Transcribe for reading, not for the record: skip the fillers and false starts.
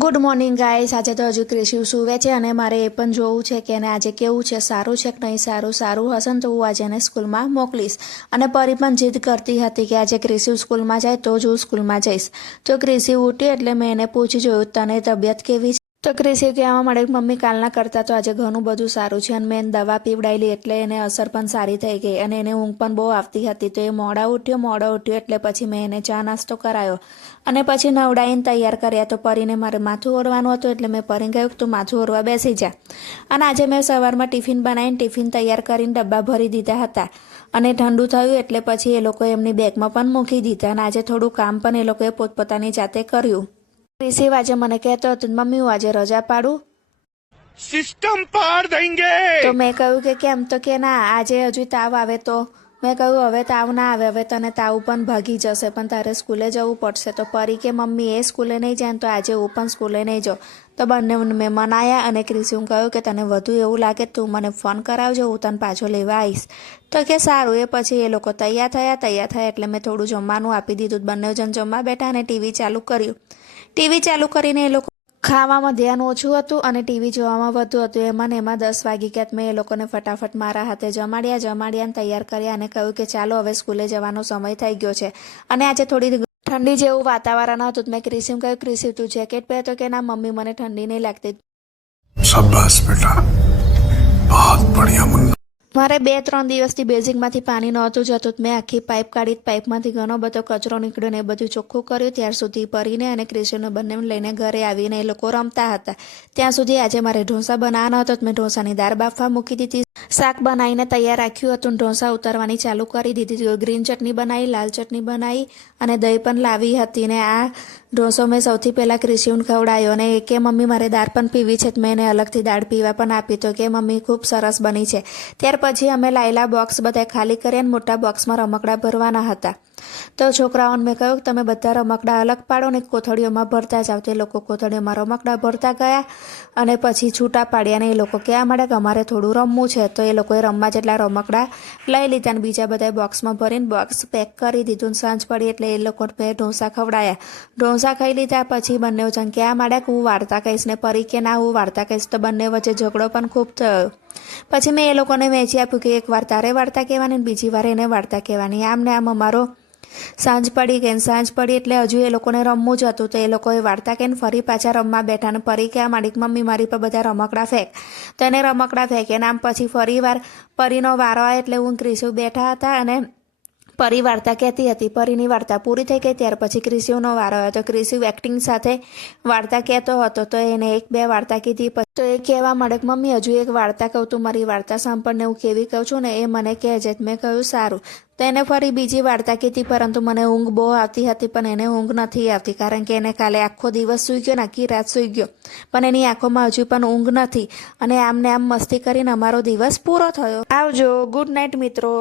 Good morning guys. આજે તો હજુ ક્રિશિવ સૂવે છે અને મારે એ પણ જોવું છે કે એને આજે કેવું છે, સારું છે કે નહીં સારું હશે ને તો હું આજે એને સ્કૂલમાં મોકલીશ। અને પરી પણ જીદ કરતી હતી કે આજે ક્રિશિવ સ્કૂલમાં જાય તો જ હું સ્કૂલમાં જઈશ। તો ક્રિશિવ ઉઠી એટલે મેં એને પૂછી જોયું તને તબિયત કેવી છે? તો ક્રિશિવ કહેવા માંડે કે મમ્મી કાલના કરતાં તો આજે ઘણું બધું સારું છે અને મેં એને દવા પીવડાવેલી એટલે એને અસર પણ સારી થઈ ગઈ અને એને ઊંઘ પણ બહુ આવતી હતી। તો એ મોડા ઉઠ્યો એટલે પછી મેં એને ચા નાસ્તો કરાયો અને પછી નવડાવીને તૈયાર કર્યા। તો પરીને મારે માથું ઓરવાનું હતું એટલે મેં પરીને કહ્યું કે તું માથું ઓરવા બેસી જા। અને આજે મેં સવારમાં ટિફિન બનાવીને ટિફિન તૈયાર કરીને ડબ્બા ભરી દીધા હતા અને ઠંડુ થયું એટલે પછી એ લોકોએ એમની બેગમાં પણ મૂકી દીધા અને આજે થોડું કામ પણ એ લોકોએ પોતપોતાની જાતે કર્યું। ક્રિશિવ આજે મને કહેતો હતો મમ્મી હું આજે રજા પાડું, સિસ્ટમ પાડ દેંગે। તો મેં કહ્યું કે કેમ? તો કે ના આજે હજુ તાવ આવે તો મેં કહ્યું હવે તાવ ના આવે, હવે તને તાવ પણ ભાગી જશે પણ તારે સ્કૂલે જવું પડશે। તો પરી કે મમ્મી એ સ્કૂલે નહીં જાય તો આજે હું પણ સ્કૂલે નહીં જાઉં। તો બંને મેં મનાયા અને ક્રિશિવ કહ્યું કે તને વધુ એવું લાગે તું મને ફોન કરાવજો, હું તને પાછો લેવા આવીશ। તો કે સારું। એ પછી એ લોકો તૈયાર થયા એટલે મેં થોડું જમવાનું આપી દીધું। બંને જણ જમવા બેઠા અને ટીવી ચાલુ કર્યું। ટીવી ચાલુ કરીને એ લોકો ખાવામાં ધ્યાન ઓછું હતું અને ટીવી જોવામાં વધુ હતું। એમાં 10 વાગી ગયા। મેં એ લોકોને ફટાફટ મારા હાથે જમાડ્યા તૈયાર કર્યા અને કહ્યું કે ચાલો હવે સ્કૂલે જવાનો સમય થઈ ગયો છે। અને આજે થોડી ઠંડી જેવું વાતાવરણ હતું। મેં ક્રિશિવ કહ્યું ક્રિશિવ તું જેકેટ પહેરતો કે ના મમ્મી મને ઠંડી નહીં લાગતી। શાબાશ બેટા, બહુત બઢિયા મુન્ના। મારે 2-3 દિવસથી બેઝિકમાંથી પાણી નહોતું જતું। મેં આખી પાઇપ કાઢી, પાઇપમાંથી ઘણો બધો કચરો નીકળ્યો ને એ બધું ચોખ્ખું કર્યું। ત્યાર સુધી પરીને અને ક્રિશિવને બંને લઈને ઘરે આવીને એ લોકો રમતા હતા। ત્યાં સુધી આજે મારે ઢોસા બનાવવાનો હતો। મેં ઢોસાની દાળ બાફવા મૂકી દીધી, શાક બનાવીને તૈયાર રાખ્યું હતું, ઢોસા ઉતારવાની ચાલુ કરી દીધી। ગ્રીન ચટણી બનાવી, લાલ ચટણી બનાવી અને દહીં પણ લાવી હતી ને આ ઢોસો મેં સૌથી પહેલાં ક્રિશિવને ખવડાવ્યો અને એ કે મમ્મી મારે દાળ પણ પીવી છે। મેં એને અલગથી દાળ પીવા પણ આપી તો કે મમ્મી ખૂબ સરસ બની છે। ત્યાર પછી અમે લાયેલા બોક્સ બધા ખાલી કર્યા અને મોટા બોક્સમાં રમકડા ભરવાના હતા। તો છોકરાઓને મેં કહ્યું કે તમે બધા રમકડા અલગ પાડો ને કોથળીઓમાં ભરતા જાઓ। તે લોકો કોથળીઓમાં રમકડા ભરતા ગયા અને પછી છૂટા પાડ્યા અને એ લોકો કહેવા માંડ્યા કે અમારે થોડું રમવું છે। તો એ લોકોએ રમવા જેટલા રમકડા લઈ લીધા અને બીજા બધા બોક્સમાં ભરીને બોક્સ પેક કરી દીધું। સાંજ પડી એટલે એ લોકોને મેં ઢોસા ખવડાયા। ઢોસા ખાઈ લીધા પછી બંને જણ કહેવા માંડ્યા કે હું વાર્તા કહીશ ને પરી કે ના હું વાર્તા કહીશ। તો બંને વચ્ચે ઝઘડો પણ ખૂબ થયો। પછી મેં એ લોકોને વહેંચી આપ્યું કે એક વાર તારે વાર્તા કહેવાની બીજી વાર એને વાર્તા કહેવાની। આમ ને આમ અમારો સાંજ પડી ગઈ। સાંજ પડી એટલે હજુ એ લોકોને રમવું જ હતું। તો એ લોકોએ વાર્તા કહીને ફરી પાછા રમવા બેઠા અને પરી કહેવા માંડી કે મમ્મી મારી પર બધા રમકડા ફેંક। તો એને રમકડા ફેંક્યા। આમ પછી ફરી વાર પરીનો વારો આવે એટલે હું ક્રિશિવ બેઠા હતા અને પરી વાર્તા કહેતી હતી। પરીની વાર્તા પૂરી થઈ ગઈ ત્યાર પછી ક્રિશિવનો વારો આવ્યો। તો ક્રિશિવ એક્ટિંગ સાથે વાર્તા કહેતો હતો તો એને 1-2 વાર્તા કીધી તો એ કહેવા માંડે કે મમ્મી હજુ એક વાર્તા કહું, તું મારી વાર્તા સાંભળને હું કેવી કહું છું ને એ મને કહેજે। મેં કહ્યું સારું। તો એને ફરી બીજી વાર્તા કીધી પરંતુ મને ઊંઘ બહુ આવતી હતી પણ એને ઊંઘ નથી આવતી કારણ કે એને કાલે આખો દિવસ સૂઈ ગયો ને આખી રાત સૂઈ ગયો પણ એની આંખોમાં હજુ પણ ઊંઘ નથી અને આમને આમ મસ્તી કરીને અમારો દિવસ પૂરો થયો। આવજો, ગુડ નાઇટ મિત્રો।